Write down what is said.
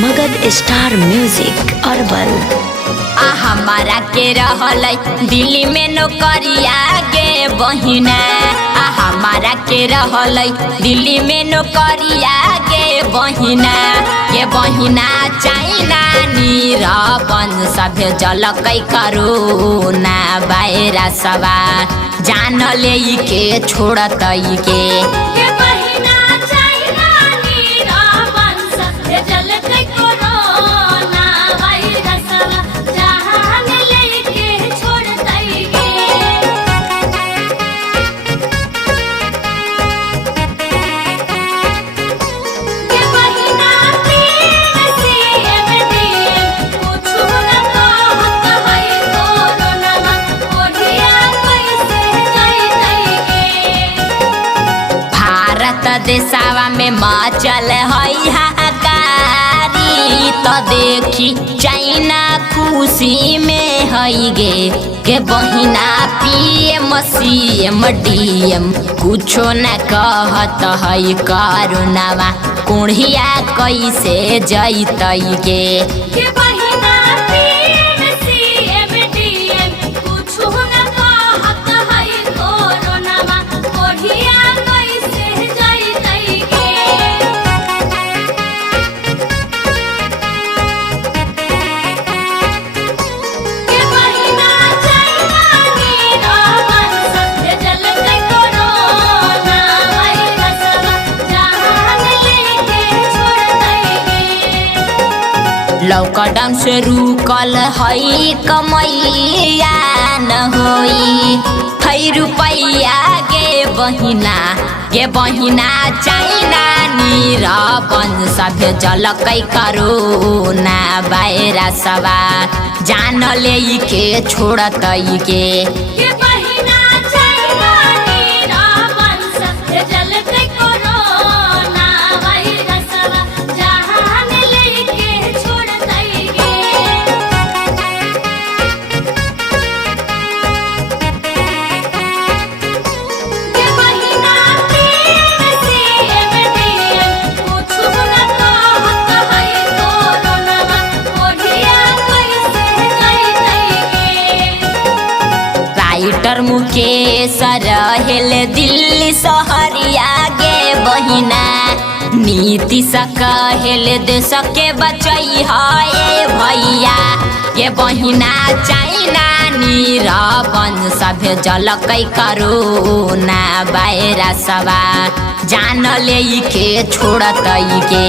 Magadh star music herbal. हमारा के रहल दिल्ली में नौकरिया गे बहिना। हमारा के रहल दिल्ली में नौकरिया गे बहिना। ये बहिना चाइना नीरवन सभे जलकै करोना बायरा सवा जान ले के छोड़त के। देशवा में मचल है हाहाकारी तो देखी चाइना खुशी में है गे बहिना। पीएम सीएम डीएम कुछो न कहत है करुणावा कुढ़िया कैसे जैतै गे। लॉकडाउन से रुकल है कमैया न होई है रुपैया गे बहिना चाइना नीरवन सभे जलकै करोना बायरा सवा जान ले के छोड़त के। राइटर मुकेश रहेल दिल्ली शहरिया गे बहिना। नीतीश कहेल देश के बचई है भैया ये बहिना। चाइना नीरवन सभे जलकै करोना बायरा सवा जान ले के छोड़त के।